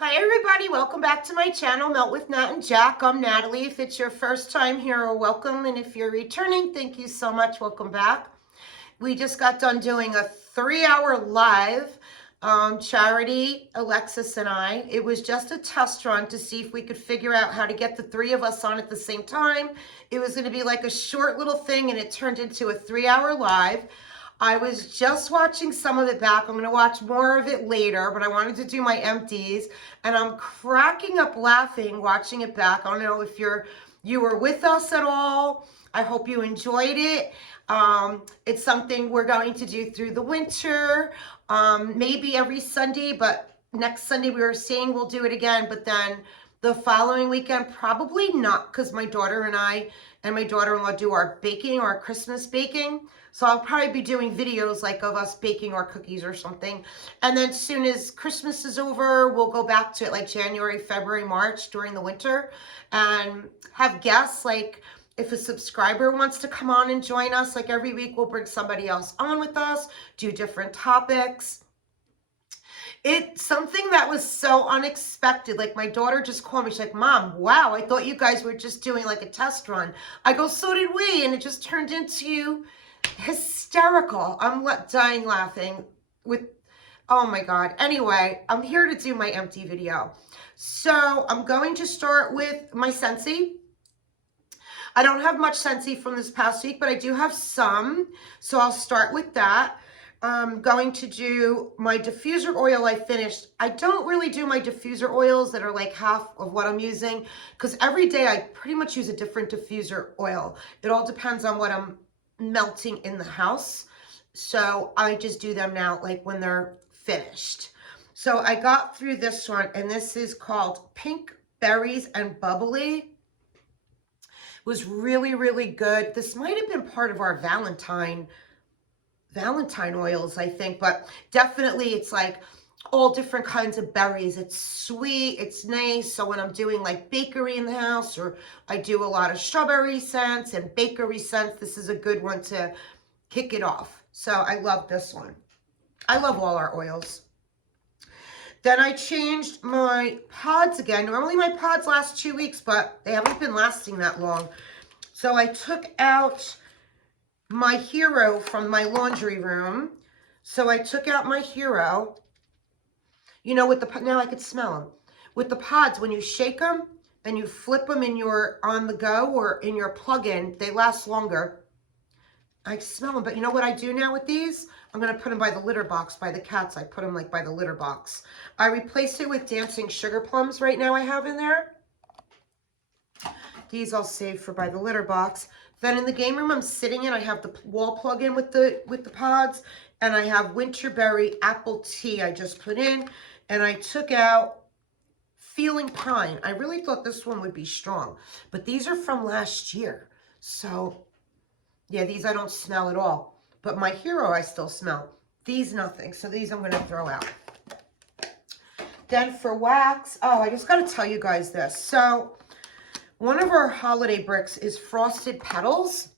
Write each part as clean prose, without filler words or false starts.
Hi everybody, welcome back to my channel, Melt with Nat and Jack. I'm Natalie. If it's your first time here, welcome. And if you're returning, thank you so much. Welcome back. We just got done doing a 3-hour live charity, Alexis and I. It was just a test run to see if we could figure out how to get the three of us on at the same time. It was going to be like a short little thing, and it turned into a 3-hour live. I was just watching some of it back. I'm going to watch more of it later, but I wanted to do my empties, and I'm cracking up laughing watching it back. I don't know if you were with us at all. I hope you enjoyed it. It's something we're going to do through the winter, maybe every Sunday, but next Sunday we were saying we'll do it again, but then the following weekend, probably not, because my daughter and I and my daughter-in-law do our baking, our Christmas baking. So I'll probably be doing videos like of us baking our cookies or something. And then as soon as Christmas is over, we'll go back to it like January, February, March during the winter and have guests. Like if a subscriber wants to come on and join us, like every week we'll bring somebody else on with us, do different topics. It's something that was so unexpected. Like my daughter just called me. She's like, Mom, wow, I thought you guys were just doing like a test run. I go, so did we. And it just turned into hysterical. I'm dying laughing with, oh my God. Anyway, I'm here to do my empty video. So I'm going to start with my SCENTSY. I don't have much SCENTSY from this past week, but I do have some. So I'll start with that. I'm going to do my diffuser oil I finished. I don't really do my diffuser oils that are like half of what I'm using because every day I pretty much use a different diffuser oil. It all depends on what I'm melting in the house. So I just do them now like when they're finished. So I got through this one, and this is called Pink Berries and Bubbly. It was really, really good. This might have been part of our Valentine oils, I think, but definitely it's like all different kinds of berries. It's sweet, it's nice. So when I'm doing like bakery in the house, or I do a lot of strawberry scents and bakery scents, this is a good one to kick it off. So I love this one. I love all our oils. Then I changed my pods again. Normally my pods last 2 weeks, but they haven't been lasting that long. So I took out my Hero from my laundry room. So I took out my Hero, you know, with the, now I could smell them. With the pods, when you shake them and you flip them in your on the go or in your plug-in, they last longer. I smell them, but you know what I do now with these? I'm going to put them by the litter box, by the cats. I put them like by the litter box. I replaced it with Dancing Sugar Plums right now I have in there. These I'll save for by the litter box. Then in the game room I'm sitting in, I have the wall plug-in with the pods, and I have Winterberry Apple Tea I just put in, and I took out Feeling Pine. I really thought this one would be strong, but these are from last year. So yeah, these I don't smell at all, but my Hero I still smell. These nothing, so these I'm going to throw out. Then for wax, oh, I just got to tell you guys this. So one of our holiday bricks is Frosted Petals.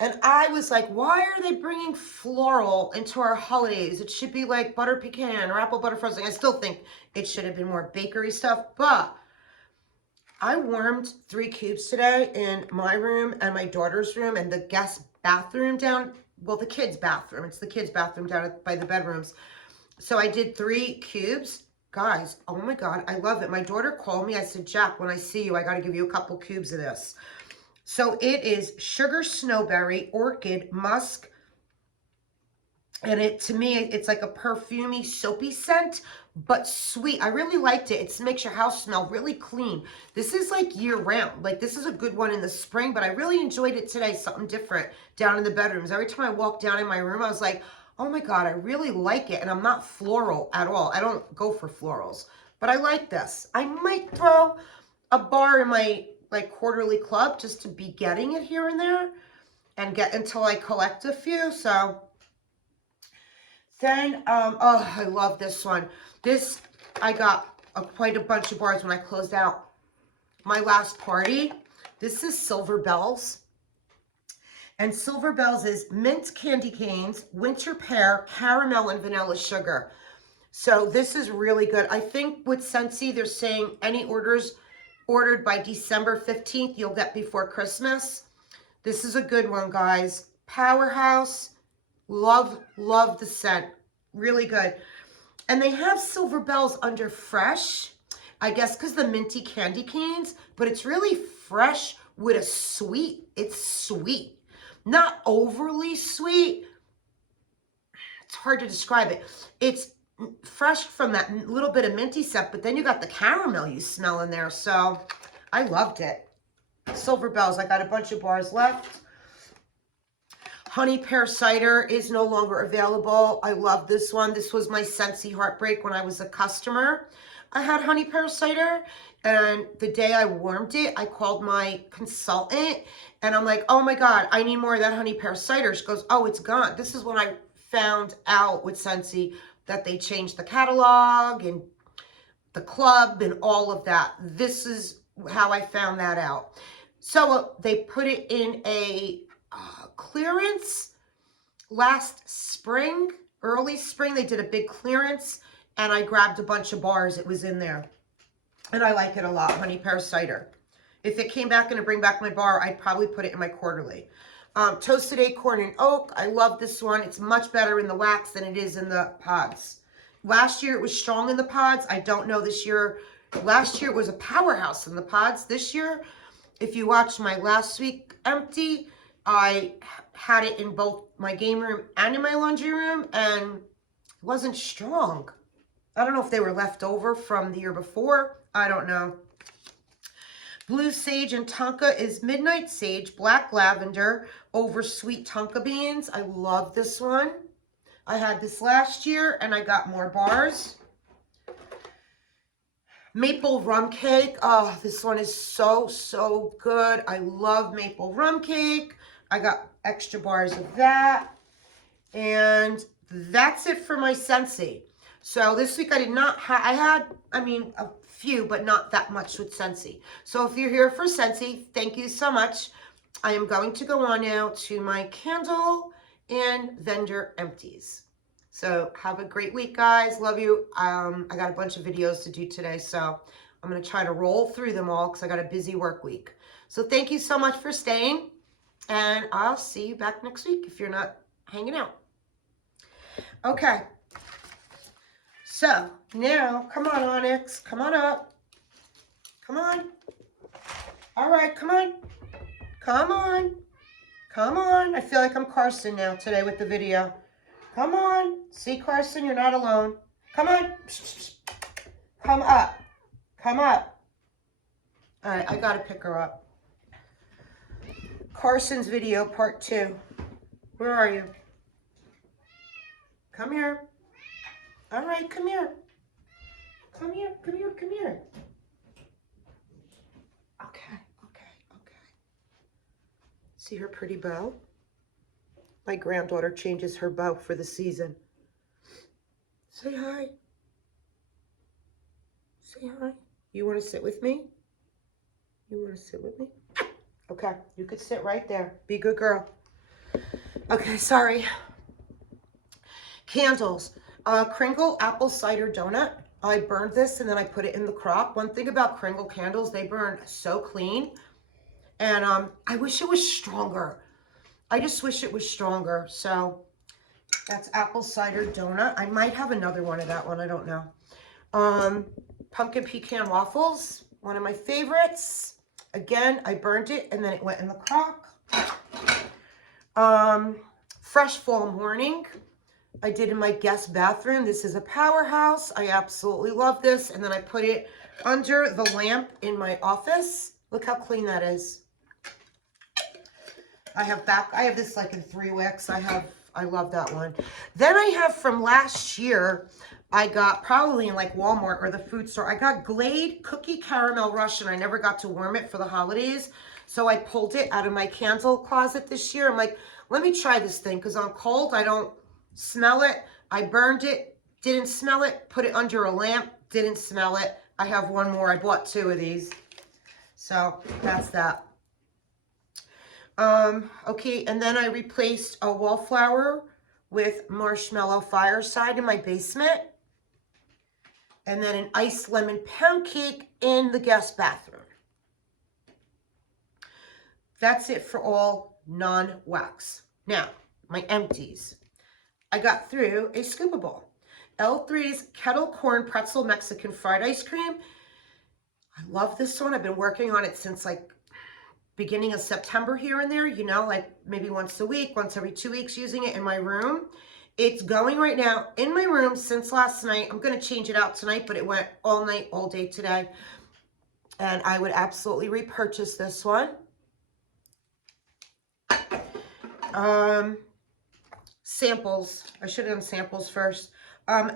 And I was like, why are they bringing floral into our holidays? It should be like butter pecan or apple butter frosting. I still think it should have been more bakery stuff. But I warmed 3 cubes today in my room and my daughter's room and the guest bathroom down. Well, the kids' bathroom. It's the kids' bathroom down by the bedrooms. So I did 3 cubes. Guys, oh my God, I love it. My daughter called me. I said, Jack, when I see you, I got to give you a couple cubes of this. So it is Sugar Snowberry, Orchid, Musk. And it, to me, it's like a perfumey, soapy scent, but sweet. I really liked it. It makes your house smell really clean. This is like year round. Like this is a good one in the spring, but I really enjoyed it today. Something different down in the bedrooms. Every time I walk down in my room, I was like, oh my God, I really like it. And I'm not floral at all. I don't go for florals, but I like this. I might throw a bar in my like quarterly club just to be getting it here and there and get until I collect a few. So then, oh, I love this one. This, I got quite a bunch of bars when I closed out my last party. This is Silver Bells. And Silver Bells is mint candy canes, winter pear, caramel, and vanilla sugar. So this is really good. I think with SCENTSY, they're saying any orders ordered by December 15th, you'll get before Christmas. This is a good one, guys. Powerhouse. Love, love the scent. Really good. And they have Silver Bells under fresh, I guess because the minty candy canes, but it's really fresh with a sweet. It's sweet. Not overly sweet. It's hard to describe it. It's fresh from that little bit of minty stuff, but then you got the caramel you smell in there. So I loved it. Silver Bells. I got a bunch of bars left. Honey Pear Cider is no longer available. I love this one. This was my SCENTSY heartbreak when I was a customer. I had Honey Pear Cider, and the day I warmed it, I called my consultant, and I'm like, oh my God, I need more of that Honey Pear Cider. She goes, oh, it's gone. This is when I found out with SCENTSY that they changed the catalog and the club and all of that. This is how I found that out. So they put it in a clearance last spring, early spring. They did a big clearance, and I grabbed a bunch of bars. It was in there, and I like it a lot. Honey Pear Cider. If it came back and to bring back my bar, I'd probably put it in my quarterly. Toasted Acorn and Oak. I love this one. It's much better in the wax than it is in the pods. Last year it was strong in the pods. I don't know this year. Last year it was a powerhouse in the pods. This year, if you watched my last week empty, I had it in both my game room and in my laundry room, and it wasn't strong. I don't know if they were left over from the year before. I don't know. Blue Sage and Tonka is Midnight Sage, Black Lavender over Sweet Tonka Beans. I love this one. I had this last year, and I got more bars. Maple Rum Cake. Oh, this one is so, so good. I love maple rum cake. I got extra bars of that. And that's it for my SCENTSY. So this week I did not have, I had, a few, but not that much with SCENTSY. So if you're here for SCENTSY, thank you so much. I am going to go on now to my candle and vendor empties. So have a great week, guys. Love you. I got a bunch of videos to do today, so I'm going to try to roll through them all because I got a busy work week. So thank you so much for staying, and I'll see you back next week if you're not hanging out. Okay. So now, come on, Onyx. Come on up. Come on. All right, come on. Come on. Come on. I feel like I'm Carson now today with the video. Come on. See, Carson, you're not alone. Come on. Come up. Come up. All right, I got to pick her up. Carson's video, part 2. Where are you? Come here. All right, come here. Come here, come here, come here. Okay. See her pretty bow? My granddaughter changes her bow for the season. Say hi. Say hi. You want to sit with me? You want to sit with me? Okay, you could sit right there. Be a good girl. Okay, sorry. Candles. Kringle apple cider donut. I burned this and then I put it in the crock. One thing about Kringle candles, they burn so clean. And I wish it was stronger. I just wish it was stronger. So that's apple cider donut. I might have another one of that one. I don't know. Pumpkin pecan waffles. One of my favorites. Again, I burned it and then it went in the crock. Fresh Fall Morning. I did in my guest bathroom. This is a powerhouse. I absolutely love this. And then I put it under the lamp in my office. Look how clean that is. I have this like in 3 wicks. I love that one. Then I have from last year, I got probably in like Walmart or the food store, I got Glade Cookie Caramel Rush, and I never got to warm it for the holidays. So I pulled it out of my candle closet this year. I'm like, let me try this thing because I'm cold. I don't smell it. I burned it, didn't smell it, put it under a lamp, didn't smell it. I have one more. I bought 2 of these. So that's that. Okay, and then I replaced a wallflower with Marshmallow Fireside in my basement. and then an iced lemon pound cake in the guest bathroom. That's it for all non-wax. Now, my empties. I got through a scoopable. L3's Kettle Corn Pretzel Mexican Fried Ice Cream. I love this one. I've been working on it since like beginning of September here and there, you know, like maybe once a week, once every 2 weeks, using it in my room. It's going right now in my room since last night. I'm going to change it out tonight, but it went all night, all day today. And I would absolutely repurchase this one. Samples. I should have done samples first.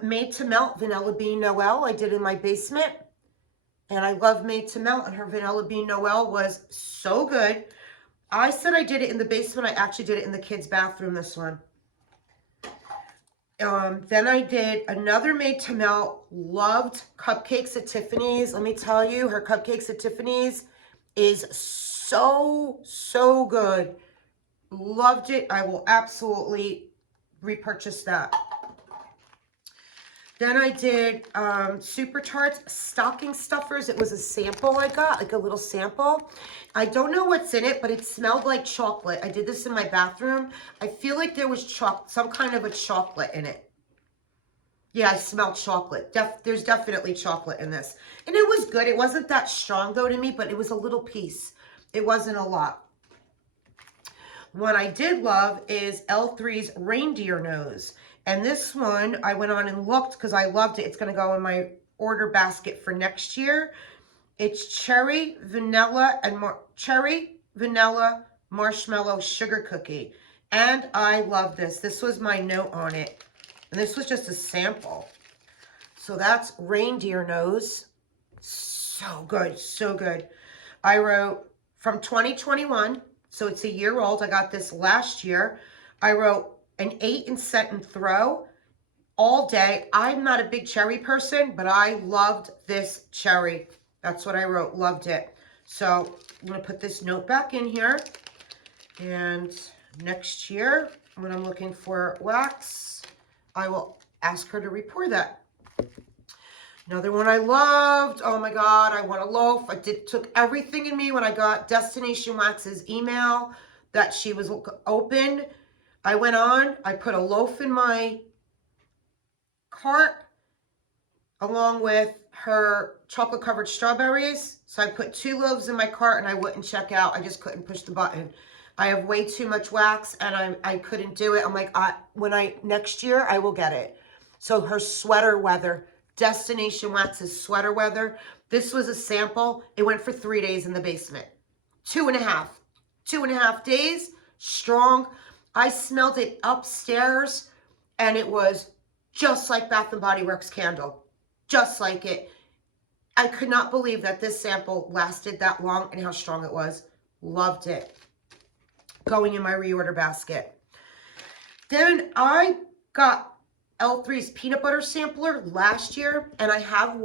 Made to Melt Vanilla Bean Noel. I did in my basement. And I love Made to Melt, and her Vanilla Bean Noel was so good. I said I did it in the basement. I actually did it in the kids' bathroom, this one. Then I did another Made to Melt. Loved Cupcakes at Tiffany's. Let me tell you, her Cupcakes at Tiffany's is so, so good. Loved it. I will absolutely repurchase that. Then I did Super Tarts Stocking Stuffers. It was a sample I got, like a little sample. I don't know what's in it, but it smelled like chocolate. I did this in my bathroom. I feel like there was some kind of a chocolate in it. Yeah, I smelled chocolate. There's definitely chocolate in this. And it was good. It wasn't that strong, though, to me, but it was a little piece. It wasn't a lot. What I did love is L3's Reindeer Nose. And this one, I went on and looked because I loved it. It's going to go in my order basket for next year. It's cherry, vanilla, marshmallow sugar cookie. And I love this. This was my note on it. And this was just a sample. So that's Reindeer Nose. So good, so good. I wrote from 2021, so it's a year old. I got this last year. I wrote an 8 and set and throw all day. I'm not a big cherry person, but I loved this cherry. That's what I wrote, loved it. So I'm gonna put this note back in here. And next year, when I'm looking for wax, I will ask her to report that. Another one I loved, oh my God, I want a loaf. I took everything in me when I got Destination Wax's email that she was open. I went on, I put a loaf in my cart along with her chocolate covered strawberries. So I put 2 loaves in my cart and I wouldn't check out. I just couldn't push the button. I have way too much wax and I couldn't do it. I'm like, next year I will get it. So her sweater weather, Destination Wax's sweater weather. This was a sample. It went for 3 days in the basement. 2.5 days, strong. I smelled it upstairs and it was just like Bath & Body Works candle. Just like it. I could not believe that this sample lasted that long and how strong it was. Loved it. Going in my reorder basket. Then I got L3's peanut butter sampler last year, and I have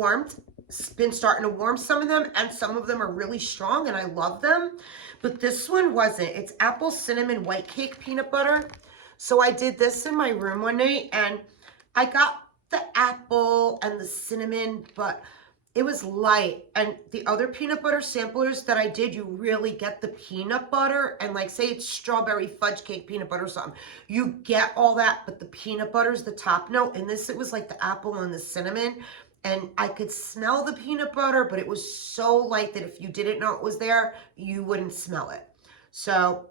been starting to warm some of them, and some of them are really strong and I love them, but this one wasn't. It's apple cinnamon white cake peanut butter. So I did this in my room one night and I got the apple and the cinnamon, but it was light. And the other peanut butter samplers that I did, you really get the peanut butter, and like say it's strawberry fudge cake peanut butter or something, you get all that, but the peanut butter is the top note. And this, it was like the apple and the cinnamon, and I could smell the peanut butter, but it was so light that if you didn't know it was there, you wouldn't smell it. So,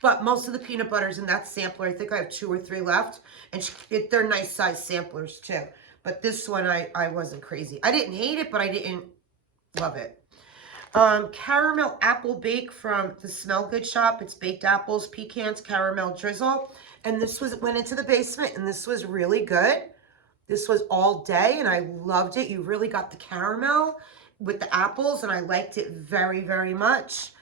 but most of the peanut butters in that sampler, I think I have 2 or 3 left, and they're nice size samplers too. But this one, I wasn't crazy. I didn't hate it, but I didn't love it. Caramel apple bake from the Smell Good shop. It's baked apples, pecans, caramel drizzle. And this went into the basement, and this was really good. This was all day, and I loved it. You really got the caramel with the apples, and I liked it very, very much.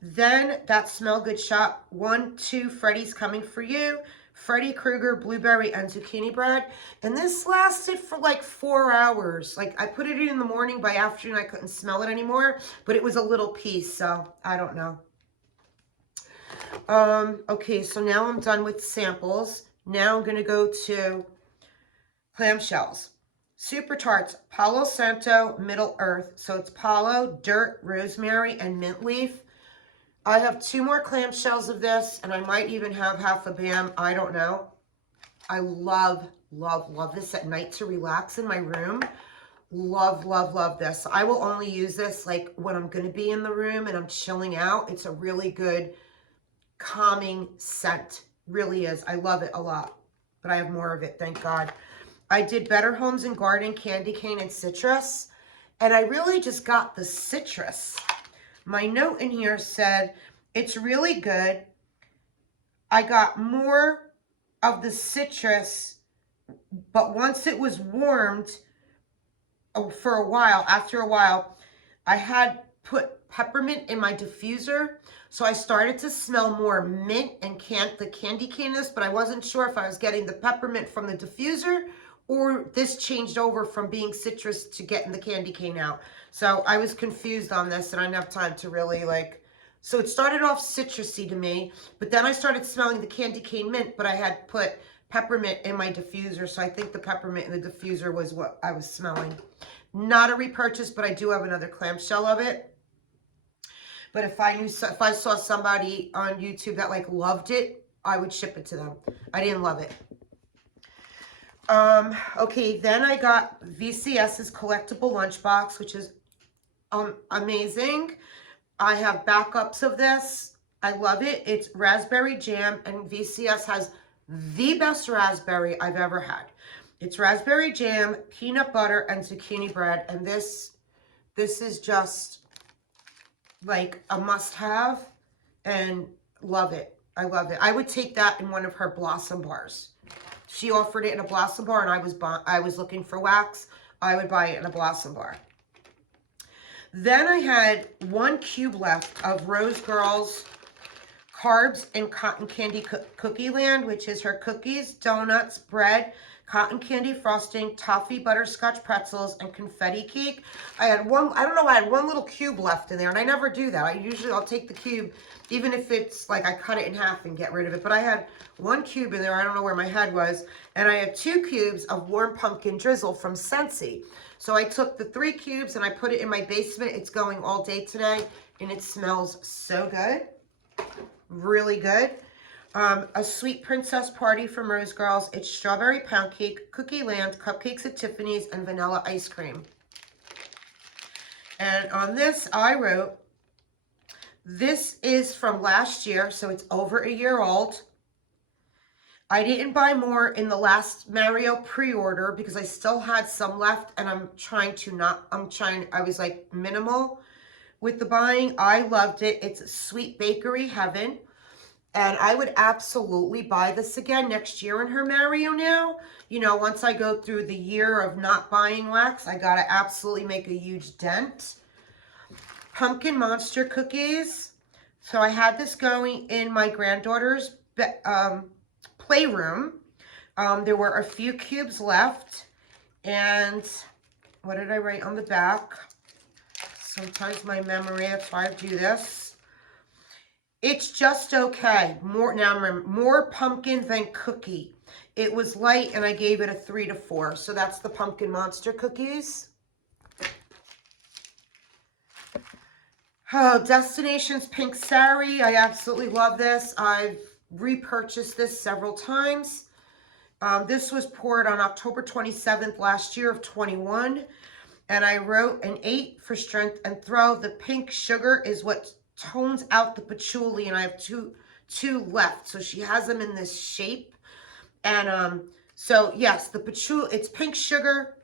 Then that Smell Good shop, 1, 2, Freddy's Coming For You. Freddy Krueger blueberry and zucchini bread, and this lasted for like 4 hours. Like I put it in the morning, by afternoon I couldn't smell it anymore, but it was a little piece, so I don't know. Okay, so now I'm done with samples. Now I'm gonna go to clamshells. Super Tarts, Palo Santo, Middle Earth. So it's Palo, Dirt, Rosemary, and Mint Leaf. I have 2 more clamshells of this, and I might even have half a BAM. I don't know. I love, love, love this at night to relax in my room. Love, love, love this. I will only use this like when I'm going to be in the room and I'm chilling out. It's a really good calming scent. Really is. I love it a lot. But I have more of it, thank God. I did Better Homes and Garden, Candy Cane, and Citrus. And I really just got the citrus. My note in here said, it's really good. I got more of the citrus, but once it was warmed for a while, after a while, I had put peppermint in my diffuser. So I started to smell more mint and the candy caneness, but I wasn't sure if I was getting the peppermint from the diffuser or this changed over from being citrus to getting the candy cane out. So I was confused on this and I didn't have time to really like, so it started off citrusy to me, but then I started smelling the candy cane mint, but I had put peppermint in my diffuser. So I think the peppermint in the diffuser was what I was smelling. Not a repurchase, but I do have another clamshell of it. But if I saw somebody on YouTube that like loved it, I would ship it to them. I didn't love it. Okay, then I got VCS's collectible lunchbox, which is amazing. I have backups of this. I love it. It's raspberry jam, and VCS has the best raspberry I've ever had. It's raspberry jam, peanut butter, and zucchini bread, and this is just like a must-have, and love it. I love it. I would take that in one of her Blossom bars. She offered it in a Blossom bar, and I was looking for wax. I would buy it in a Blossom bar. Then I had 1 cube left of Rose Girls Carbs and Cotton Candy Cookie Land, which is her cookies, donuts, bread, cotton candy frosting, toffee butterscotch pretzels, and confetti cake. I had one, I don't know, I had 1 little cube left in there, and I never do that. I'll take the cube, even if it's like I cut it in half and get rid of it. But I had 1 cube in there, I don't know where my head was, and I had 2 cubes of warm pumpkin drizzle from SCENTSY. So I took the 3 cubes and I put it in my basement. It's going all day today, and it smells so good. Really good. A Sweet Princess Party from Rose Girls. It's strawberry pound cake, cookie land, cupcakes at Tiffany's, and vanilla ice cream. And on this, I wrote, this is from last year, so it's over a year old. I didn't buy more in the last Mario pre-order because I still had some left, and I was like minimal with the buying. I loved it. It's Sweet Bakery Heaven. And I would absolutely buy this again next year in her Mario now. You know, once I go through the year of not buying wax, I got to absolutely make a huge dent. Pumpkin Monster Cookies. So I had this going in my granddaughter's playroom. There were a few cubes left. And what did I write on the back? Sometimes my memory, that's why I do this. It's just okay. Now remember, more pumpkin than cookie. It was light, and I gave it a 3 to 4. So that's the Pumpkin Monster Cookies. Oh, Destinations Pink Sari. I absolutely love this. I've repurchased this several times. This was poured on October 27th last year of 21. And I wrote an 8 for strength and throw. The pink sugar is what tones out the patchouli, and I have two left. So she has them in this shape. And so yes, the patchouli, it's pink sugar.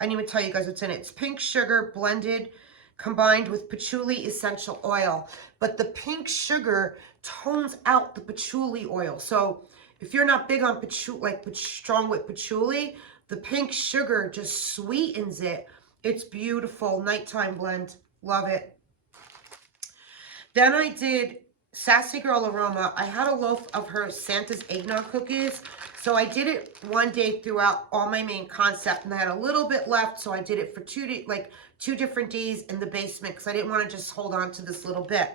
I didn't even tell you guys what's in it. It's pink sugar blended, combined with patchouli essential oil. But the pink sugar tones out the patchouli oil. So if you're not big on patchouli, like strong with patchouli, the pink sugar just sweetens it. It's beautiful. Nighttime blend. Love it. Then I did Sassy Girl Aroma. I had a loaf of her Santa's eggnog cookies. So I did it one day throughout all my main concept, and I had a little bit left. So I did it for 2 different days in the basement because I didn't want to just hold on to this little bit.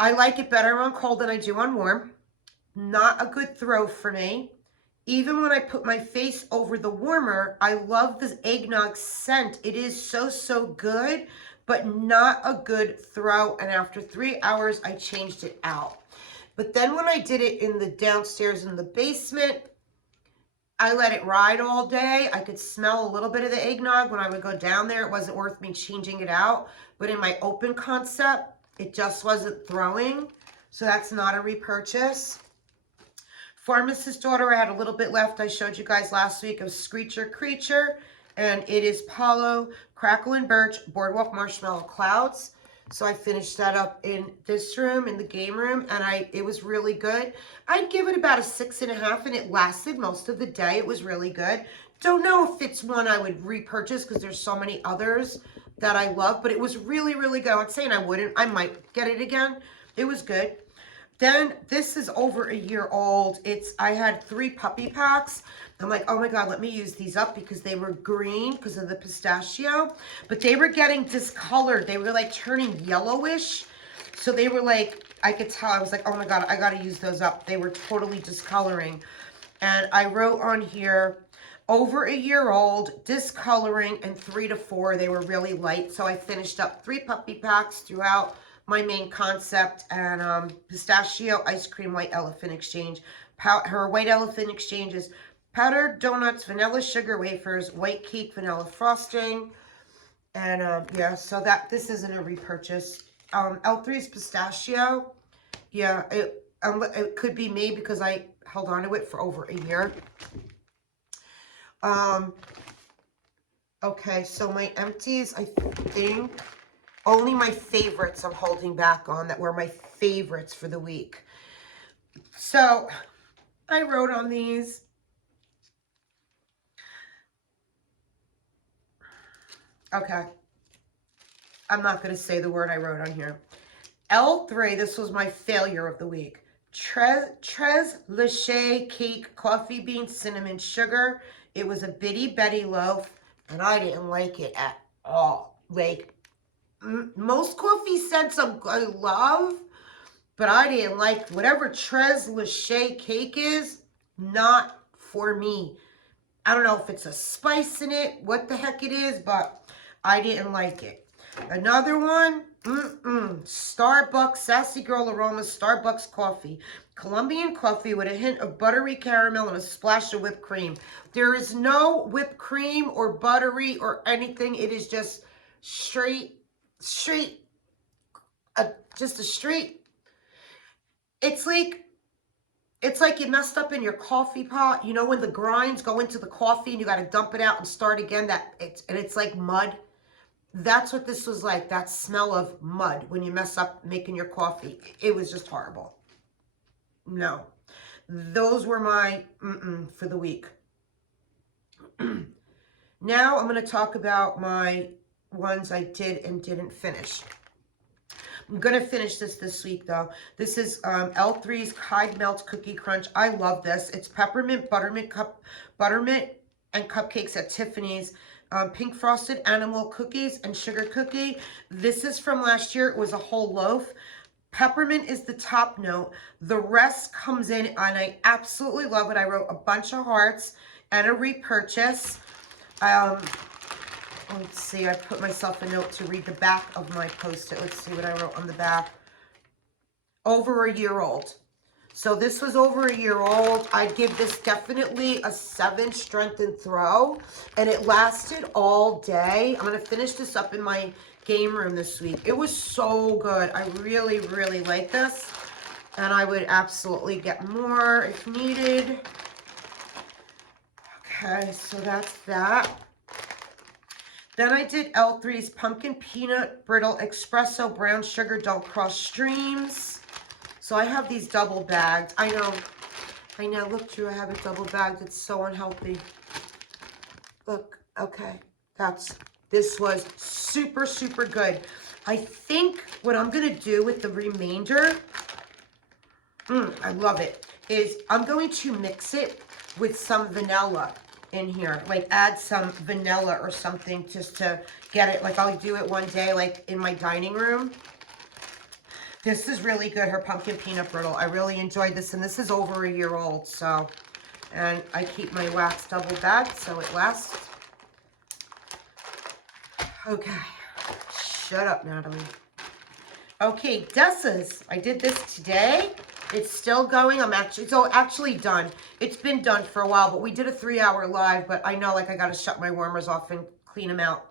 I like it better on cold than I do on warm. Not a good throw for me. Even when I put my face over the warmer, I love this eggnog scent. It is so, so good, but not a good throw. And after 3 hours, I changed it out. But then when I did it in the downstairs in the basement, I let it ride all day. I could smell a little bit of the eggnog when I would go down there. It wasn't worth me changing it out. But in my open concept, it just wasn't throwing. So that's not a repurchase. Pharmacist Daughter, I had a little bit left. I showed you guys last week of Screecher Creature. And it is Palo, Crackle and Birch, Boardwalk Marshmallow Clouds. So I finished that up in this room, in the game room, and it was really good. I'd give it about a 6.5, and it lasted most of the day. It was really good. Don't know if it's one I would repurchase because there's so many others that I love, but it was really, really good. I'm saying I wouldn't. I might get it again. It was good. Then this is over a year old. I had 3 puppy packs. I'm like, oh my God, let me use these up because they were green because of the pistachio, but they were getting discolored. They were like turning yellowish. So they were like, I could tell, I was like, oh my God, I got to use those up. They were totally discoloring. And I wrote on here, over a year old, discoloring, and 3 to 4. They were really light. So I finished up 3 puppy packs throughout my main concept, and pistachio ice cream white elephant exchange. Her white elephant exchange is powdered donuts, vanilla sugar wafers, white cake vanilla frosting, and yeah, so this isn't a repurchase. L3's pistachio, yeah, it could be me because I held on to it for over a year. Okay, so my empties, I think only my favorites I'm holding back on that were my favorites for the week. So I wrote on these. Okay. I'm not going to say the word I wrote on here. L3, this was my failure of the week. Tres Leche Cake, coffee bean, cinnamon, sugar. It was a bitty Betty loaf, and I didn't like it at all. Like, most coffee scents I love, but I didn't like whatever Tres Leche Cake is, not for me. I don't know if it's a spice in it, what the heck it is, but I didn't like it. Another one, Starbucks, Sassy Girl Aroma, Starbucks coffee. Colombian coffee with a hint of buttery caramel and a splash of whipped cream. There is no whipped cream or buttery or anything. It is just just a straight. It's like you messed up in your coffee pot. You know when the grinds go into the coffee and you got to dump it out and start again. It's like mud. That's what this was like. That smell of mud when you mess up making your coffee. It was just horrible. No, those were my for the week. Now I'm going to talk about my ones I did and didn't finish. I'm going to finish this week, though. This is L3's Kide Melt Cookie Crunch. I love this. It's peppermint, buttermint and cupcakes at Tiffany's. Pink frosted animal cookies and sugar cookie. This is from last year. It was a whole loaf. Peppermint is the top note. The rest comes in, and I absolutely love it. I wrote a bunch of hearts and a repurchase. Let's see, I put myself a note to read the back of my post-it. Let's see what I wrote on the back. Over a year old. So this was over a year old. I'd give this definitely a 7 strength and throw. And it lasted all day. I'm going to finish this up in my game room this week. It was so good. I really, really like this. And I would absolutely get more if needed. Okay, so that's that. Then I did L3's Pumpkin Peanut Brittle Espresso Brown Sugar Don't Cross Streams. So I have these double bagged. I know, look, Drew, I have it double bagged. It's so unhealthy. Look, okay, this was super, super good. I think what I'm going to do with the remainder, I love it, is I'm going to mix it with some vanilla in here. Like add some vanilla or something just to get it. Like I'll do it one day, like in my dining room. This is really good, her pumpkin peanut brittle. I really enjoyed this, and this is over a year old, so And I keep my wax double bagged so it lasts. Okay. Shut up, Natalie. Okay, Dessa's. I did this today. It's still going. It's actually done. It's been done for a while, but we did a 3-hour live, but I know, like, I got to shut my warmers off and clean them out.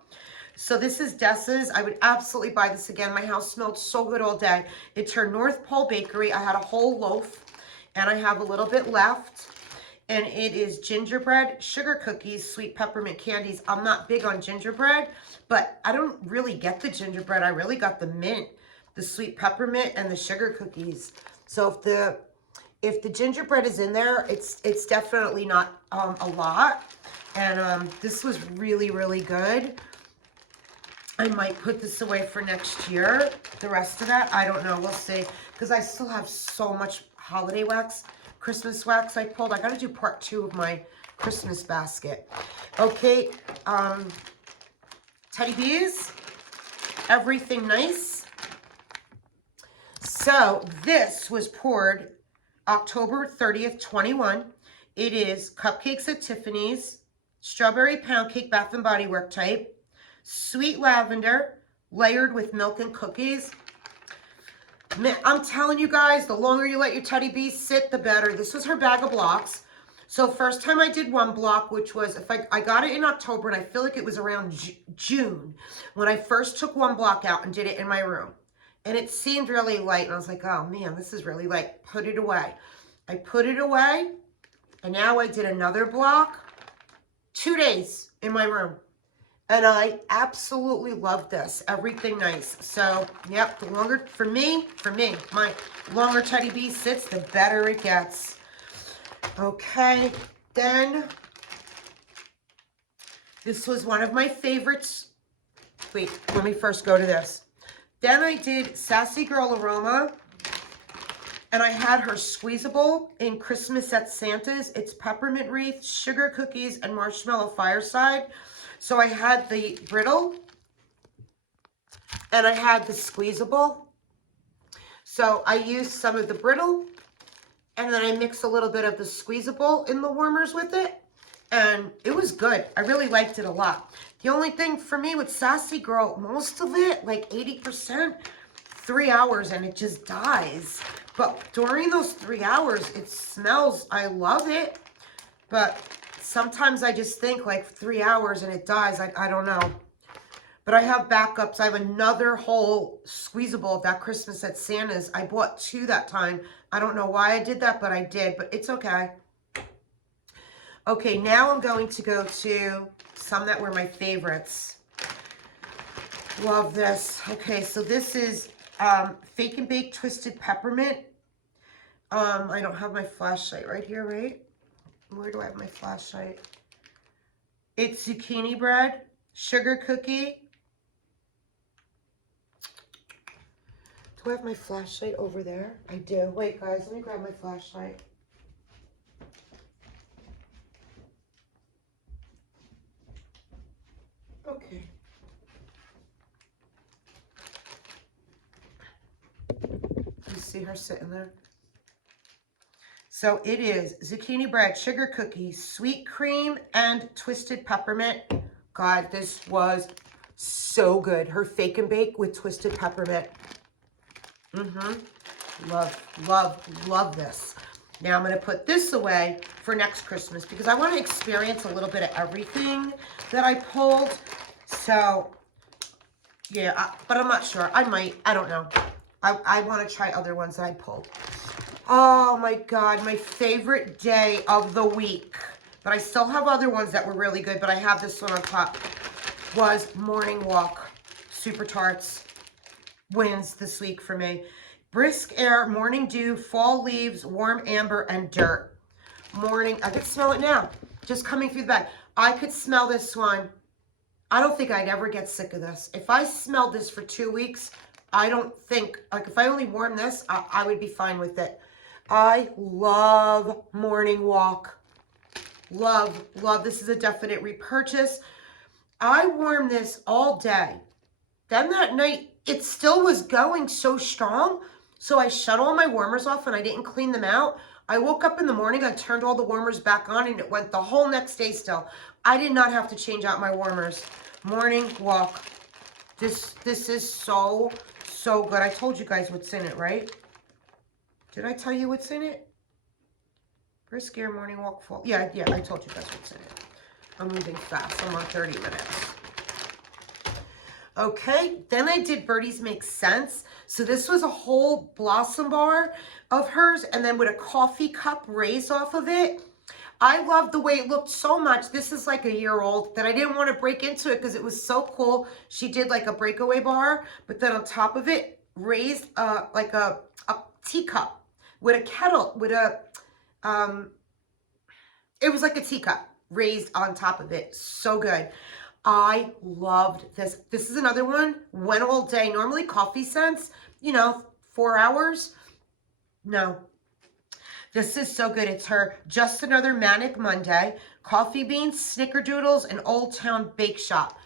So this is Dessa's. I would absolutely buy this again. My house smelled so good all day. It's her North Pole Bakery. I had a whole loaf, and I have a little bit left. And it is gingerbread, sugar cookies, sweet peppermint candies. I'm not big on gingerbread, but I don't really get the gingerbread. I really got the mint, the sweet peppermint, and the sugar cookies. So if the gingerbread is in there, it's definitely not a lot. And this was really, really good. I might put this away for next year. The rest of that, I don't know. We'll see. Because I still have so much holiday wax, Christmas wax I pulled. I got to do part 2 of my Christmas basket. Okay. Teddy bees. Everything nice. So this was poured October 30th, 21. It is Cupcakes at Tiffany's, Strawberry Pound Cake Bath and Body Work type, Sweet Lavender, layered with milk and cookies. Man, I'm telling you guys, the longer you let your Teddy Bees sit, the better. This was her bag of blocks. So first time I did 1 block, which was, I got it in October, and I feel like it was around June, when I first took 1 block out and did it in my room. And it seemed really light, and I was like, oh man, this is really light. Put it away. I put it away, and now I did another block, 2 days in my room. And I absolutely love this. Everything nice. So, yep, the longer, for me, my longer Teddy Bee sits, the better it gets. Okay, then, this was one of my favorites. Wait, let me first go to this. Then I did Sassy Girl Aroma, and I had her squeezable in Christmas at Santa's. It's peppermint wreath, sugar cookies, and marshmallow fireside. So I had the brittle, and I had the squeezable. So I used some of the brittle, and then I mixed a little bit of the squeezable in the warmers with it, and it was good. I really liked it a lot. The only thing for me with Sassy Girl, most of it, like 80%, 3 hours, and it just dies. But during those 3 hours, it smells, I love it, but sometimes I just think like 3 hours and it dies. I don't know. But I have backups. I have another whole squeezable of that Christmas at Santa's. I bought 2 that time. I don't know why I did that, but I did. But it's okay. Okay, now I'm going to go to some that were my favorites. Love this. Okay, so this is Fake and Bake Twisted Peppermint. I don't have my flashlight right here, right? Where do I have my flashlight? It's zucchini bread, sugar cookie. Do I have my flashlight over there? I do. Wait, guys, let me grab my flashlight. Okay. You see her sitting there? So it is zucchini bread, sugar cookies, sweet cream, and twisted peppermint. God, this was so good. Her Fake and Bake with twisted peppermint. Love, love, love this. Now I'm going to put this away for next Christmas because I want to experience a little bit of everything that I pulled. So, yeah, but I'm not sure. I might. I don't know. I want to try other ones that I pulled. Oh my God, my favorite day of the week, but I still have other ones that were really good, but I have this one on top, was Morning Walk Super Tarts. Wins this week for me. Brisk Air, Morning Dew, Fall Leaves, Warm Amber, and Dirt. Morning, I could smell it now, just coming through the bag. I could smell this one. I don't think I'd ever get sick of this. If I smelled this for 2 weeks, I don't think, like if I only warm this, I would be fine with it. I love Morning Walk. Love, love. This is a definite repurchase. I warmed this all day. Then that night, it still was going so strong. So I shut all my warmers off and I didn't clean them out. I woke up in the morning, I turned all the warmers back on, and it went the whole next day still. I did not have to change out my warmers. Morning walk. This is so good. I told you guys what's in it, right? Did I tell you what's in it? Brisk air, morning walk, fall. Yeah, I told you guys what's in it. I'm moving fast. I'm on 30 minutes. Okay, then I did Birdies Make Sense. So this was a whole blossom bar of hers, and then with a coffee cup raised off of it. I love the way it looked so much. This is like a year old that I didn't want to break into it because it was so cool. She did like a breakaway bar, but then on top of it, raised like a teacup with a kettle, with a, it was like a teacup raised on top of it. So good. I loved this. This is another one. Went all day. Normally coffee scents, you know, 4 hours. No. This is so good. It's her Just Another Manic Monday. Coffee beans, snickerdoodles, and Old Town Bake Shop.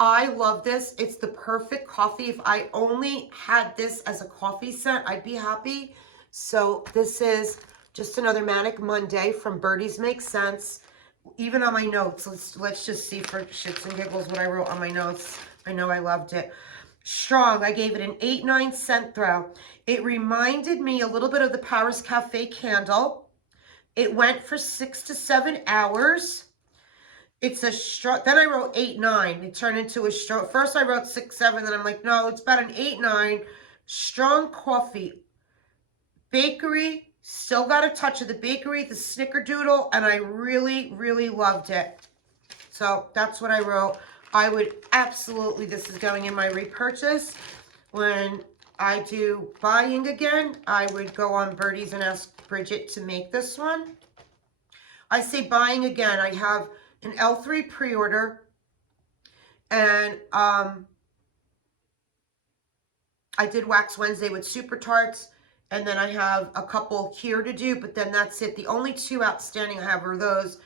I love this. It's the perfect coffee. If I only had this as a coffee scent, I'd be happy. So this is Just Another Manic Monday from Birdies Make Sense. Even on my notes, let's just see for shits and giggles what I wrote on my notes. I know I loved it. Strong, I gave it an 8-9 scent throw. It reminded me a little bit of the Paris Cafe candle. It went for 6 to 7 hours. It's a strong, then I wrote 8-9. It turned into a strong, first I wrote 6-7, then I'm like, no, it's about an 8-9. Strong coffee. Bakery. Still got a touch of the bakery, the snickerdoodle, and I really, really loved it. So that's what I wrote. I would absolutely, this is going in my repurchase. When I do buying again, I would go on Birdies and ask Bridget to make this one. I say buying again. I have an L3 pre-order, and I did Wax Wednesday with Super Tarts. And then I have a couple here to do, but then that's it. The only 2 outstanding I have are those.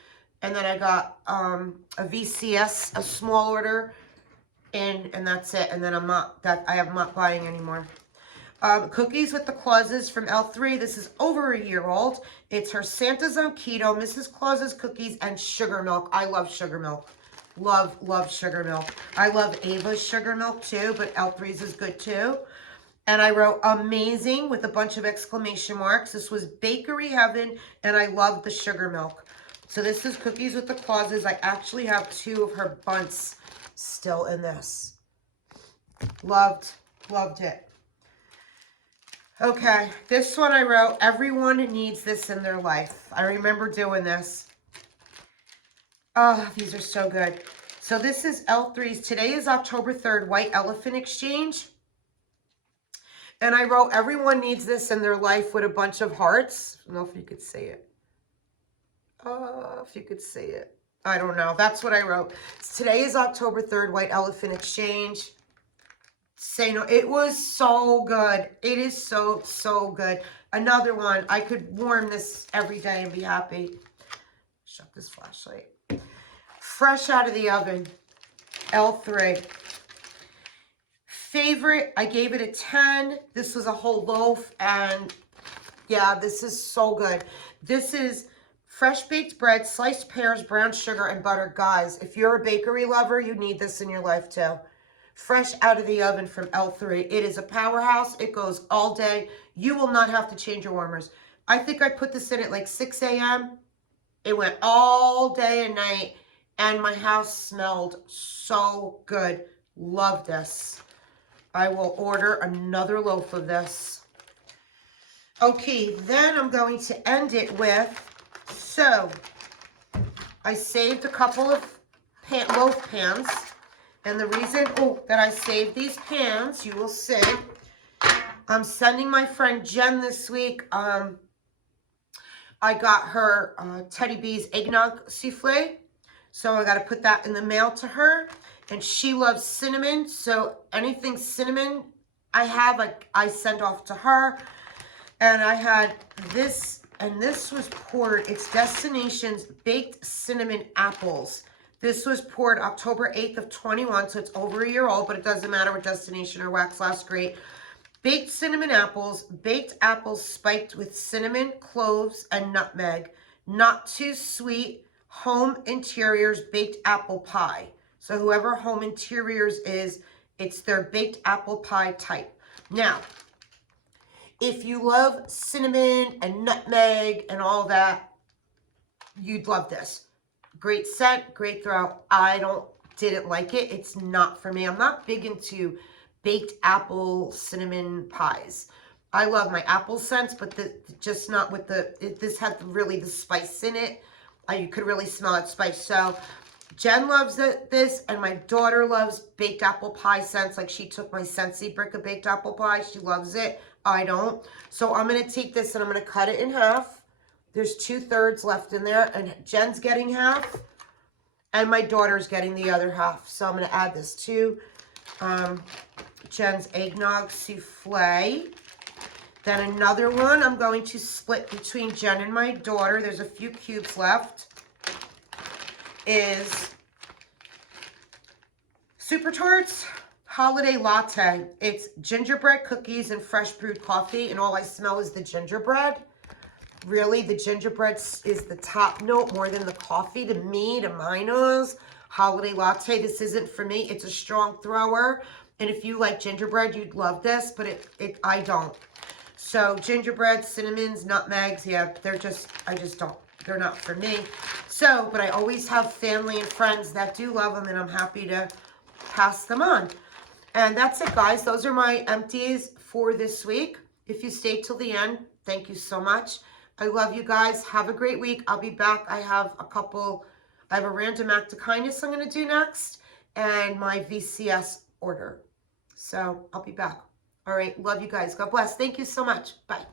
And then I got a VCS, a small order, and that's it. And then I'm not buying anymore. Cookies with the Clauses from L3. This is over a year old. It's her Santa's on Keto, Mrs. Claus's cookies, and sugar milk. I love sugar milk. Love sugar milk. I love Ava's sugar milk too, but L3's is good too. And I wrote amazing with a bunch of exclamation marks. This was bakery heaven, and I love the sugar milk. So this is Cookies with the Clauses. I actually have 2 of her bunts still in this. Loved it. Okay, this one I wrote, everyone needs this in their life. I remember doing this. Oh, these are so good. So this is L3's. Today is October 3rd, White Elephant Exchange. And I wrote, everyone needs this in their life with a bunch of hearts. I don't know if you could say it. If you could say it. I don't know. That's what I wrote. Today is October 3rd, White Elephant Exchange. Say no. It was so good. It is so good. Another one. I could warm this every day and be happy. Shut this flashlight. Fresh out of the oven. L3. Favorite, I gave it a 10. This was a whole loaf, and yeah, this is so good. This is fresh baked bread, sliced pears, brown sugar, and butter. Guys, if you're a bakery lover, you need this in your life too. Fresh out of the oven from L3. It is a powerhouse. It goes all day. You will not have to change your warmers. I think I put this in at like 6 a.m. It went all day and night, and my house smelled so good. Love this. I will order another loaf of this. Okay, then I'm going to end it with, so I saved a couple of loaf pans. And the reason that I saved these pans, you will see, I'm sending my friend Jen this week. I got her Teddy B's eggnog souffle. So I got to put that in the mail to her. And she loves cinnamon, so anything cinnamon I have, I send off to her. And I had this, and this was poured. It's Destination's Baked Cinnamon Apples. This was poured October 8th of 21, so it's over a year old, but it doesn't matter with Destination or Wax Last Great. Baked cinnamon apples, baked apples spiked with cinnamon, cloves, and nutmeg. Not too sweet. Home Interiors baked apple pie. So whoever Home Interiors is, it's their baked apple pie type. Now, if you love cinnamon and nutmeg and all that, you'd love this. Great scent, great throw. I didn't like it. It's not for me. I'm not big into baked apple cinnamon pies. I love my apple scents, but just not with this had really the spice in it. You could really smell that spice. So Jen loves this, and my daughter loves baked apple pie scents. Like, she took my SCENTSY brick of baked apple pie. She loves it. I don't. So I'm going to take this and I'm going to cut it in half. There's 2/3 left in there, and Jen's getting half, and my daughter's getting the other half. So I'm going to add this to Jen's eggnog souffle. Then another one I'm going to split between Jen and my daughter. There's a few cubes left. Is Super Tarts Holiday Latte. It's gingerbread cookies and fresh brewed coffee, and all I smell is the gingerbread. Really, the gingerbread is the top note more than the coffee to me, to my nose. Holiday Latte, this isn't for me. It's a strong thrower, and if you like gingerbread, you'd love this, but I don't. So gingerbread, cinnamons, nutmegs, yeah, I just don't. They're not for me. So, but I always have family and friends that do love them, and I'm happy to pass them on. And that's it, guys. Those are my empties for this week. If you stayed till the end, thank you so much. I love you guys. Have a great week. I'll be back. I have a random act of kindness I'm going to do next, and my VCS order. So I'll be back. All right. Love you guys. God bless. Thank you so much. Bye.